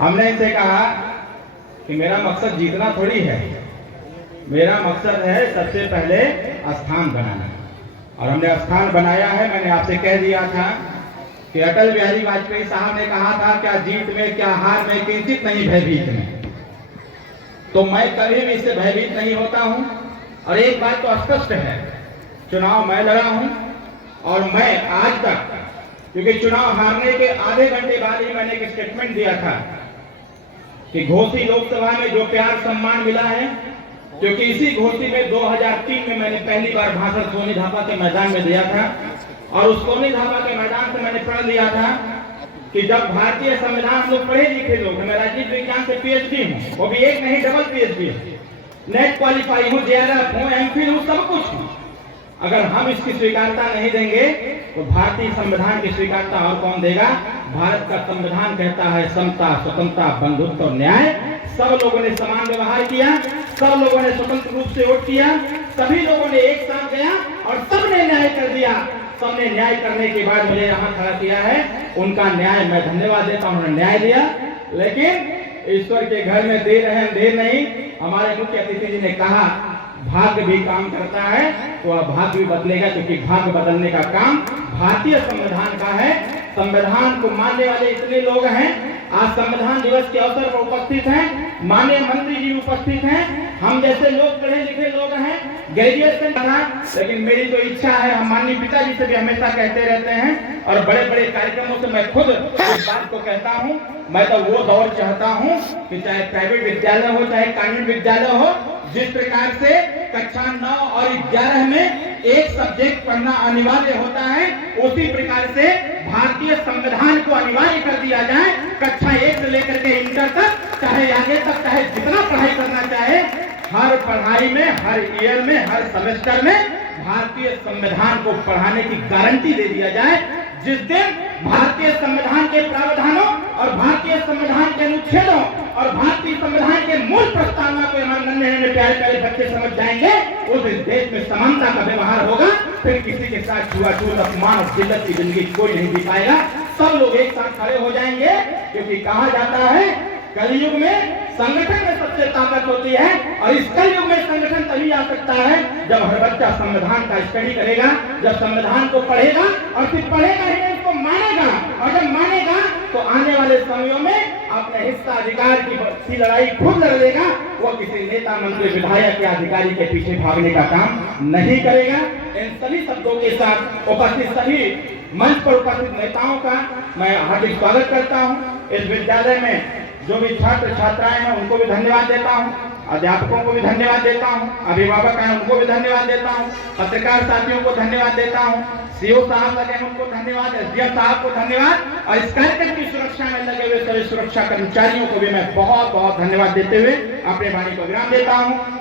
हमने इनसे कहा कि मेरा मकसद जीतना थोड़ी है, मेरा मकसद है सबसे पहले स्थान बनाना। और हमने स्थान बनाया है। मैंने आपसे कह दिया था कि अटल बिहारी वाजपेयी साहब ने कहा था, क्या जीत में क्या हार में किंचित नहीं भयभीत में। तो मैं कभी भी इससे भयभीत नहीं होता हूं। और एक बात तो स्पष्ट है, चुनाव मैं लड़ा हूं और मैं आज तक, क्योंकि चुनाव हारने के आधे घंटे बाद ही मैंने एक स्टेटमेंट दिया था कि घोसी लोकसभा में जो प्यार सम्मान मिला है, क्योंकि इसी घोसी में 2003 में मैंने पहली बार भाषण सोनी धापा के मैदान में दिया था। और उस सोनी धापा के मैदान से मैंने पढ़ लिया था कि जब भारतीय संविधान, लोग पढ़े लिखे लोग, मैं राजनीति विज्ञान से पीएचडी हूँ, वो भी एक नहीं डबल पीएचडी, नेट क्वालिफाई हूँ, जेआरएफ हूँ, एमफिल हूँ, सब कुछ हूँ। अगर हम इसकी स्वीकारता नहीं देंगे तो भारतीय संविधान की स्वीकारता और कौन देगा। भारत का संविधान कहता है समता, स्वतंत्रता, बंधुत्व और न्याय। सब लोगों ने समान व्यवहार किया, सब लोगों ने स्वतंत्र रूप से वोट किया, सभी लोगों ने एक साथ गया और सबने न्याय कर दिया। सबने न्याय करने के बाद मुझे यहाँ खड़ा किया है, उनका न्याय मैं धन्यवाद देता हूँ, उन्होंने न्याय दिया। लेकिन ईश्वर के घर में देर है देर नहीं। हमारे मुख्य अतिथि जी ने कहा भाग्य भी काम करता है, तो अब भाग्य भी बदलेगा, क्योंकि भाग्य बदलने का काम भारतीय संविधान का है। संविधान को मानने वाले इतने लोग हैं। आज संविधान दिवस के अवसर पर उपस्थित हैं, माननीय मंत्री जी उपस्थित हैं, हम जैसे लोग पढ़े लिखे लोग हैं, ग्रेजुएशन था। लेकिन मेरी तो इच्छा है, हम माननीय पिताजी से भी हमेशा कहते रहते हैं और बड़े बड़े कार्यक्रमों से मैं खुद इस बात को कहता हूँ, मैं तो वो दौर चाहता हूँ कि चाहे प्राइवेट विद्यालय हो चाहे कॉन्वेंट विद्यालय हो, जिस प्रकार से कक्षा 9 और 11 में एक सब्जेक्ट पढ़ना अनिवार्य होता है, उसी प्रकार से भारतीय संविधान को अनिवार्य कर दिया जाए। कक्षा 1 से लेकर के इंटर तक, चाहे आगे तक, चाहे जितना पढ़ाई करना चाहे, हर पढ़ाई में, हर ईयर में, हर सेमेस्टर में भारतीय संविधान को पढ़ाने की गारंटी दे दिया जाए। जिस दिन भारतीय संविधान के प्रावधानों और भारतीय संविधान के अनुच्छेदों और भारतीय संविधान के मूल प्रस्तावना को हमारे नन्हे प्यारे प्यारे बच्चे समझ जाएंगे, उस देश में समानता का व्यवहार होगा। फिर किसी के साथ छुआछूत, अपमान और जिल्लत की जिंदगी कोई नहीं जी पाएगा। सब लोग एक साथ खड़े हो जाएंगे, क्योंकि कहा जाता है कलयुग में संगठन में सबसे ताकत होती है। और इस कलयुग में संगठन तभी आ सकता है जब हर बच्चा संविधान का स्टडी करेगा, जब संविधान को पढ़ेगा और फिर पढ़ेगा ही नहीं, उसको मानेगा। और जब मानेगा तो आने वाले समयों में अपने हिस्सा अधिकार की लड़ाई खुद लड़ लेगा। वो किसी नेता, मंत्री, विधायक या अधिकारी के पीछे भागने का काम नहीं करेगा। इन सभी शब्दों के साथ उपस्थित सभी मंच पर उपस्थित नेताओं का मैं हार्दिक स्वागत करता हूँ। इस विद्यालय में जो भी छात्र छात्राएं हैं उनको भी धन्यवाद देता हूं, अध्यापकों को भी धन्यवाद देता हूं, अभिभावक हैं उनको भी धन्यवाद देता हूं, पत्रकार साथियों को धन्यवाद देता हूं, सीओ साहब लगे हैं उनको धन्यवाद, एसडीएम साहब को धन्यवाद, और इस कार्यक्रम की सुरक्षा में लगे हुए सभी सुरक्षा कर्मचारियों को भी मैं बहुत बहुत धन्यवाद देते हुए अपने वाणी को विराम देता हूं।